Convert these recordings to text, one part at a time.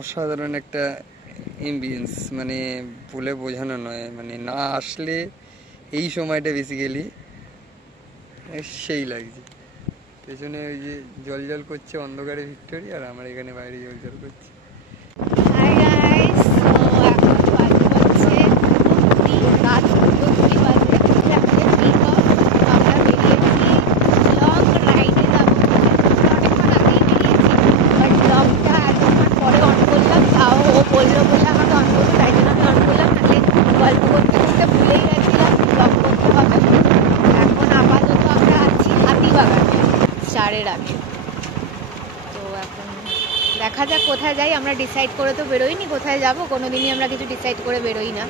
অসাধারণ একটা এমবিয়েন্স, মানে বলে বোঝানো নয়, মানে না আসলে এই সময়টা বেসিক্যালি সেই লাগছে। পেছনে ওই যে জল জল করছে অন্ধকারে ভিক্টোরিয়া, আর আমার এখানে বাইরে জল জল করছে। দেখা যাক কোথায় যাই, আমরা ডিসাইড করে তো বেরোইনি কোথায় যাব, কোনোদিনই আমরা কিছু ডিসাইড করে বেরোই না।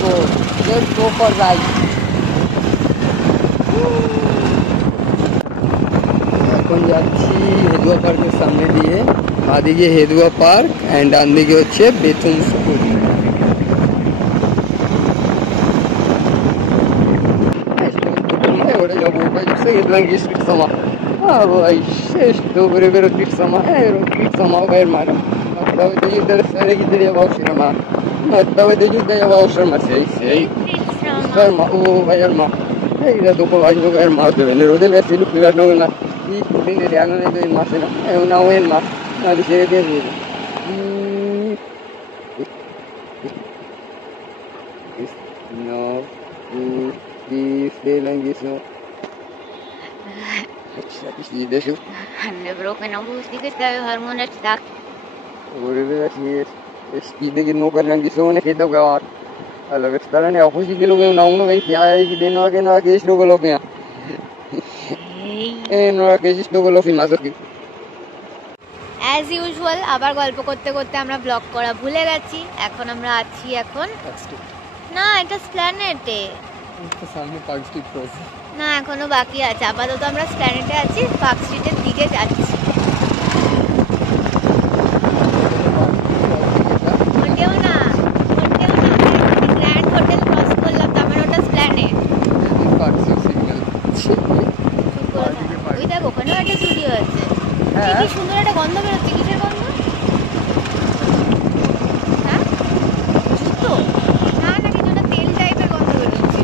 তো লেটস গো ফর রাইড। এখন যাচ্ছি হেদুয়া পার্কের সামনে দিয়ে, বাদিকে হেদুয়া পার্ক অ্যান্ড ডান দিকে হচ্ছে Bethune school. Добре, vero pirsama, pirsama vermano. Stavo di dire stare che devi avere ma. Ma stavo di dire devi avere ma sei. Ferma, vai arma. Da dopo vai a ferma, deve deve essere più veloce una. I quindi hanno ne dei macchina. È una uema. Ma dice che è. No. Di language. Hanno proprio non gusti che stai hormone sta. Vorrebbe essere stile che non per l'ambizione che dovrà. Allora per stare ne ho così che lo che uno che si ha che dentro che non che sto quello che ha. Non che si sto quello fino a qui. As usual আবার গল্প করতে করতে আমরা blog করা ভুলে গেছি। এখন আমরা আছি না এটা স্প্ল্যানেটে, সামনে পার্ক স্ট্রিট ক্রস। না এখনো বাকি আছে, আপাতত আমরা স্প্ল্যানেটে আছি, পার্ক স্ট্রিটের দিকে যাচ্ছি। ওটাও না গ্র্যান্ড হোটেল ক্রস করলাম, তারপরে ওটা স্প্ল্যানেট। ওই দেখ ওখানেও একটা স্টুডিও আছে, কি সুন্দর একটা গন্ধ বেরোচ্ছে, কিসের গন্ধ? হ্যাঁ জুতো না না কিছু একটা তেল টাইপের গন্ধ বেরোচ্ছে।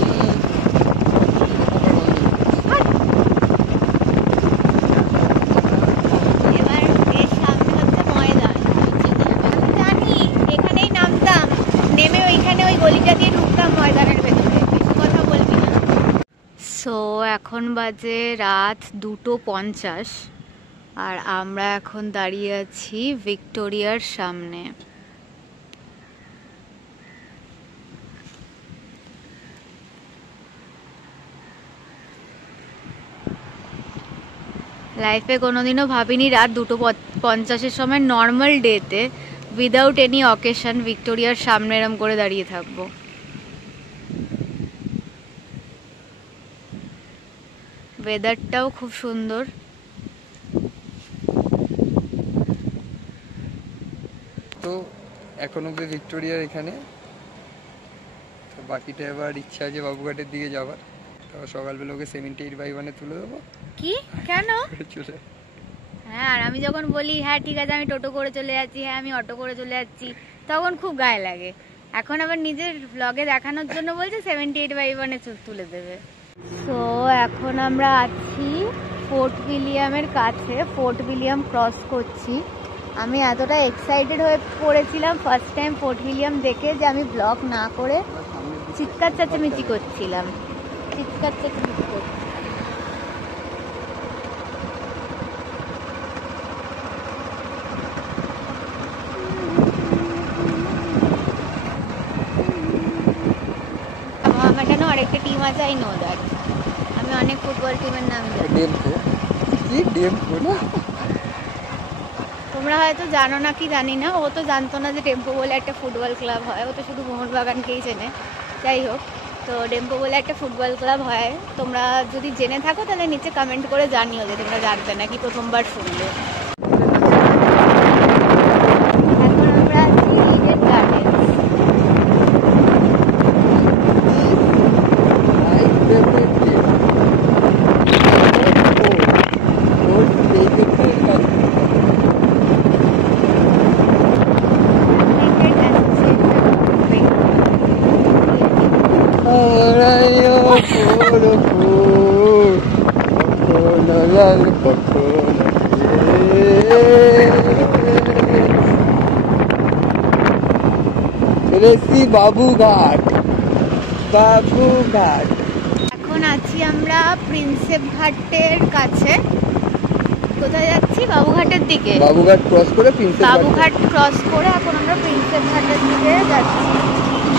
এবার এর সামনে হচ্ছে ময়দান, জানি এখানেই নামতাম, নেমে ওইখানে ওই গলিটা দিয়ে ঢুকতাম ময়দানের ভেতরে, কিছু কথা বলবি না। সো এখন বাজে রাত 2:50 আর আমরা এখন দাঁড়িয়ে আছি ভিক্টোরিয়ার সামনে। লাইফে কোনোদিনও ভাবিনি রাত 2:50 সময় নর্মাল ডেতে উইদাউট এনি অকেশন ভিক্টোরিয়ার সামনে এরম করে দাঁড়িয়ে থাকবো। ওয়েদারটাও খুব সুন্দর। তো এখন অব্দি ভিক্টোরিয়ার এখানে, তো বাকিটা এবার ইচ্ছা আছে বাবুঘাটের দিকে যাবার। তারপর সকালবেলা ওকে 78/1 তুলে দেবো। কি কেন? চলে হ্যাঁ, আর আমি যখন বলি হ্যাঁ ঠিক আছে আমি টোটো করে চলে যাচ্ছি, হ্যাঁ আমি অটো করে চলে যাচ্ছি, তখন খুব গায়ে লাগে। এখন আবার নিজের ব্লগে দেখানোর জন্য বলছে 78/1 তুলে দেবে। তো এখন আমরা আছি ফোর্ট উইলিয়ামের কাছে, ফোর্ট উইলিয়াম ক্রস করছি। আমি এতটা এক্সাইটেড হয়ে পড়েছিলাম ফার্স্ট টাইম ফোর্ট উইলিয়াম দেখে যে আমি ব্লগ না করে চিৎকার চেঁচামেচি করছিলাম, চিৎকার চেঁচামেচি করছি। আমার কেন আরেকটা টিম আছে, আই নো দ্যাট। আমি অনেক ফুটবল টিমের নাম জানি। তোমরা হয়তো জানো না কি জানি না, ও তো জানতো না যে টেম্পো বলে একটা ফুটবল ক্লাব হয়, ও তো শুধু মোহনবাগানকেই চেনে। যাই হোক, তো টেম্পো বলে একটা ফুটবল ক্লাব হয়, তোমরা যদি জেনে থাকো তাহলে নিচে কমেন্ট করে জানিও যে তোমরা জানতে নাকি প্রথমবার শুনলে। এখন আমরা আছি ইডেন গার্ডেন্স। বাবুঘাট। এখন আছি আমরা প্রিন্সেপ ঘাটের কাছে। কোথায় যাচ্ছি? বাবুঘাটের দিকে। বাবুঘাট ক্রস করে বাবুঘাট ক্রস করে এখন আমরা প্রিন্সেপ ঘাটের দিকে যাচ্ছি।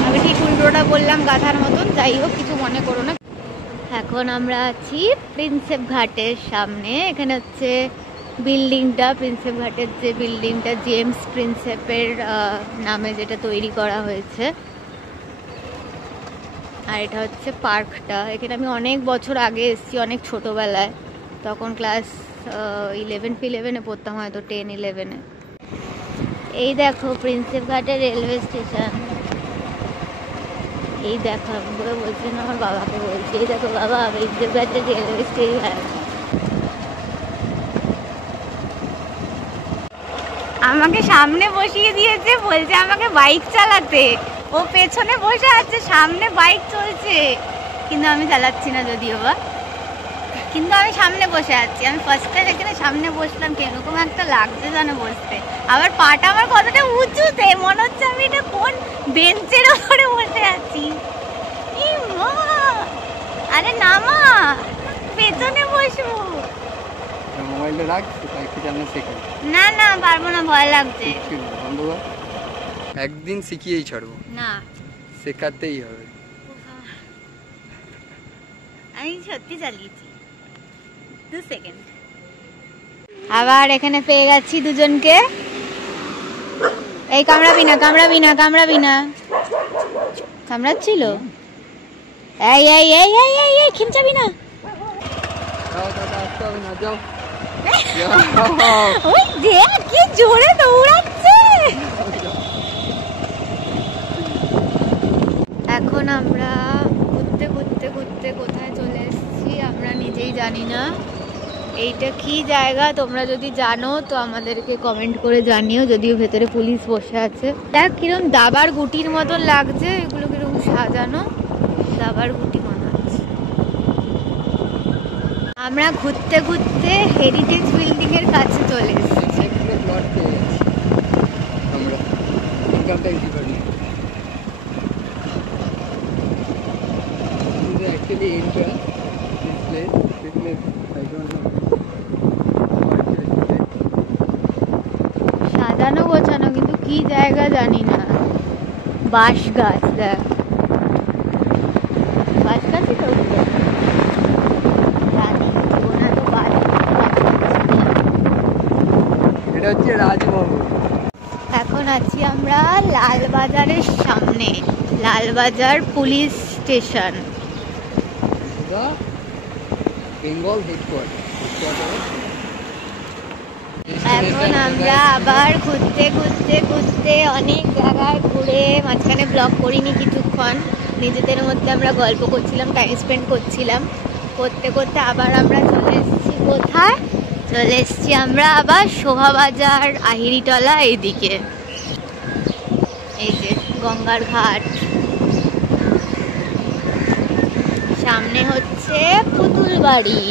আমি ঠিক উল্টোটা বললাম গাধার মতন, যাই হোক কিছু মনে করো না। এখন আমরা আছি প্রিন্সেপ ঘাটের সামনে। এখানে হচ্ছে বিল্ডিংটা, প্রিন্সেপ ঘাটের যে বিল্ডিংটা জেমস প্রিন্সেপের নামে যেটা তৈরি করা হয়েছে। আর এটা হচ্ছে পার্কটা। এখানে আমি অনেক বছর আগে এসেছি, অনেক ছোটোবেলায়, তখন ক্লাস 11-11 পড়তাম, হয়তো 10-11। এই দেখো প্রিন্সেপ ঘাটের রেলওয়ে স্টেশন। এই দেখো, আমি করে বলছি না, আমার বাবাকে বলছি, এই দেখো বাবা প্রিন্সেপ ঘাটের রেলওয়ে স্টেশন। আমাকে সামনে বসিয়ে দিয়েছে, বলছে আমাকে বাইক চালাতে। ও পেছনে বসে আছে, সামনে বাইক চলছে, কিন্তু আমি চালাচ্ছি না যদিও বা, কিন্তু আমি সামনে বসে আছি। আমি ফার্স্ট টাইম এখানে সামনে বসলাম, কিরকম একটা লাগছে জানো বসতে। আবার পাটা আমার কতটা উঁচুতে, মনে হচ্ছে আমি এটা কোন বেঞ্চের ওপরে বসে আছি। আরে নামা, পেছনে বসবো। মোবাইলটা রাখছি, একটু জানা শেখা। না না পারবো না, ভয় লাগছে। একদিন শিখিয়েই ছাড়বো না, শেখাতেই হবে। আমি সত্যি চালিয়েছি 2 সেকেন্ড। আবার এখানে পেয়ে গেছি দুজনকে। এই কামড়াবি না, কামড়াবি না, কামড়াবি না। কামড়াচ্ছিল। এই এই এই এই এই এই খিমচাবি না। ওই দেখ কি জোরে দৌড়াচ্ছে। এখন আমরা ঘুরতে ঘুরতে ঘুরতে কোথায় চলে এসেছি আমরা নিজেই জানি না। এইটা কি জায়গা তোমরা যদি জানো তো আমাদেরকে কমেন্ট করে জানিও, যদিও ভেতরে পুলিশ বসে আছে। দেখ কিরকম দাবার গুটির মতন লাগছে, এগুলো কিরকম সাজানো, দাবার গুটি মনে হচ্ছে। আমরা ঘুরতে ঘুরতে হেরিটেজ বিল্ডিং এর কাছে চলে এসেছি। সাজানো গোছানো, কিন্তু কি জায়গা জানি না। বাঁশ গাছ, দেখ বাঁশ গাছই তো জানি না তো। বাঁশ, এটা হচ্ছে রাজভবন। এখন আছি আমরা লালবাজারের সামনে, Lalbazar police station. Bengal headquarter. এখন আমরা আবার ঘুরতে ঘুরতে ঘুরতে অনেক জায়গায় ঘুরে, মাঝখানে ব্লগ করিনি কিছুক্ষণ, নিজেদের মধ্যে আমরা গল্প করছিলাম, টাইম স্পেন্ড করছিলাম। করতে করতে আবার আমরা চলে এসেছি কোথায়? চলে এসেছি আমরা আবার শোভাবাজার, আহিরিটলা এইদিকে। এই যে গঙ্গার ঘাট, সামনে হচ্ছে পুতুল বাড়ি।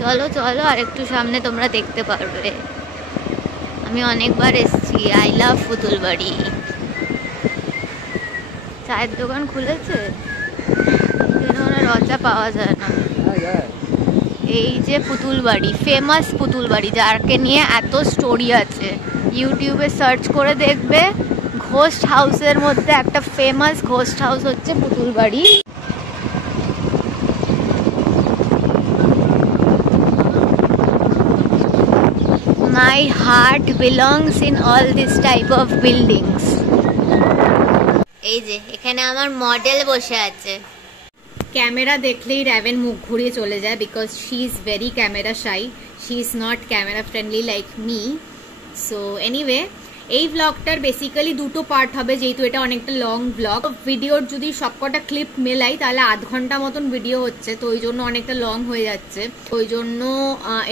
চলো চলো আর একটু সামনে তোমরা দেখতে পারবে। আমি অনেকবার এসেছি, আই লাভ পুতুল বাড়ি। চায়ের দোকান খুলেছে, রচা পাওয়া যায় না। এই যে পুতুল বাড়ি, ফেমাস পুতুল বাড়ি, যারকে নিয়ে এত স্টোরি আছে। ইউটিউবে সার্চ করে দেখবে, ঘোস্ট হাউসের মধ্যে একটা ফেমাস ঘোস্ট হাউস হচ্ছে পুতুল বাড়ি। My heart belongs in all this type of buildings. এই যে এখানে আমার মডেল বসে আছে। ক্যামেরা দেখলেই র্যাভেন মুখ ঘুরিয়ে চলে যায়, because she is very camera shy, she is not camera friendly like me. So anyway, এই ব্লগটার বেসিক্যালি দুটো পার্ট হবে, যেহেতু এটা অনেকটা লং ব্লগ। ভিডিওর যদি সবকটা ক্লিপ মেলাই তাহলে 8 ঘন্টা মতন ভিডিও হচ্ছে, তো ওই জন্য অনেকটা লং হয়ে যাচ্ছে। ওই জন্য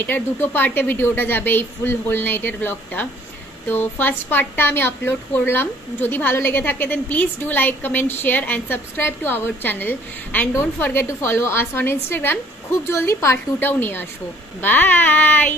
এটার দুটো পার্টে ভিডিওটা যাবে, এই ফুল হোল নাইটের ব্লগটা। তো ফার্স্ট পার্টটা আমি আপলোড করলাম। যদি ভালো লেগে থাকে then please do like, comment, share and subscribe to our channel and don't forget to follow us on Instagram. খুব জলদি পার্ট 2টাও নিয়ে আসবো। বাই।